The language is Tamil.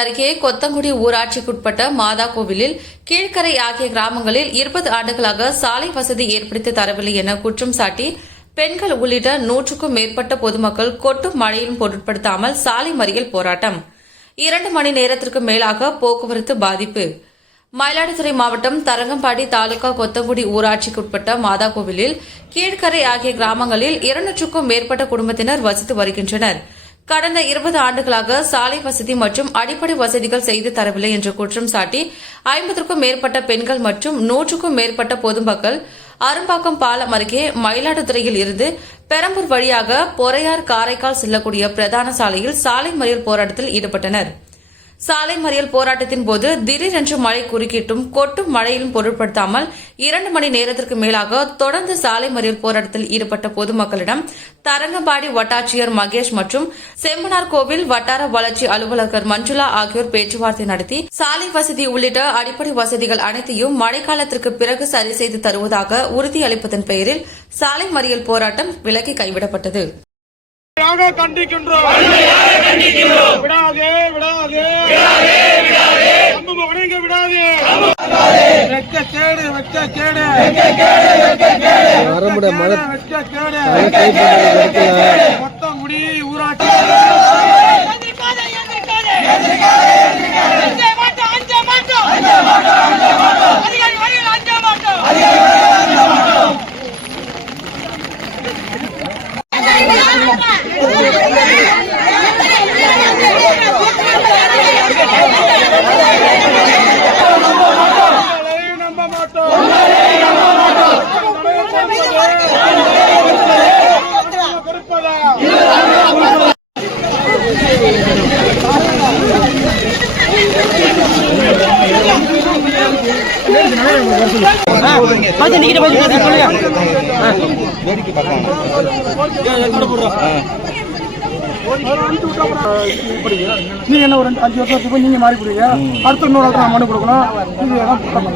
அருகே கொத்தங்குடி ஊராட்சிக்குட்பட்ட மாதா கோவிலில் கீழ்கரை ஆகிய கிராமங்களில் இருபது ஆண்டுகளாக சாலை வசதி ஏற்படுத்தி தரவில்லை என குற்றம் சாட்டி பெண்கள் உள்ளிட்ட நூற்றுக்கும் மேற்பட்ட பொதுமக்கள் கொட்டும் மழையிலும் பொருட்படுத்தாமல் சாலை மறியல் போராட்டம். இரண்டு மணி நேரத்திற்கு மேலாக போக்குவரத்து பாதிப்பு. மயிலாடுதுறை மாவட்டம் தரங்கம்பாடி தாலுகா கொத்தங்குடி ஊராட்சிக்குட்பட்ட மாதா கோவிலில் கீழ்கரை ஆகிய கிராமங்களில் இருநூற்றுக்கும் மேற்பட்ட குடும்பத்தினர் வசித்து வருகின்றனர். கடந்த இருபது ஆண்டுகளாக சாலை வசதி மற்றும் அடிப்படை வசதிகள் செய்து தரவில்லை என்ற குற்றம் சாட்டி ஐம்பதற்கும் மேற்பட்ட பெண்கள் மற்றும் நூற்றுக்கும் மேற்பட்ட பொதுமக்கள் அரும்பாக்கம் பாலம் அருகே மயிலாடுதுறையில் இருந்து பெரம்பூர் வழியாக பொறையார் காரைக்கால் செல்லக்கூடிய பிரதான சாலையில் சாலை மறியல் போராட்டத்தில் ஈடுபட்டனர். சாலை மறியல் போராட்டத்தின் போது திடீரென்று மழை குறுக்கிட்டும் கொட்டும் மழையிலும் பொருட்படுத்தாமல் இரண்டு மணி நேரத்திற்கு மேலாக தொடர்ந்து சாலை மறியல் போராட்டத்தில் ஈடுபட்ட பொதுமக்களிடம் தரங்கம்பாடி வட்டாட்சியர் மகேஷ் மற்றும் செம்பனார் கோவில் வட்டார வளர்ச்சி அலுவலகர் மஞ்சுளா ஆகியோர் பேச்சுவார்த்தை நடத்தி சாலை வசதி உள்ளிட்ட அடிப்படை வசதிகள் அனைத்தையும் மழைக்காலத்திற்கு பிறகு சரி செய்து தருவதாக உறுதியளிப்பதன் பெயரில் சாலை மறியல் போராட்டம் விலக்கி கைவிடப்பட்டது. கண்டிக்கின்றோம் விடாதே விடாதே. வெட்க கேடு வெட்க கேடு. வரமுட மழை நீங்க என்ன ஒரு அஞ்சு வருஷத்துக்கு போய் நீங்க மாறி கொடுங்க அடுத்த இன்னொரு நான் மனு கொடுக்கணும் இது தான் பண்ண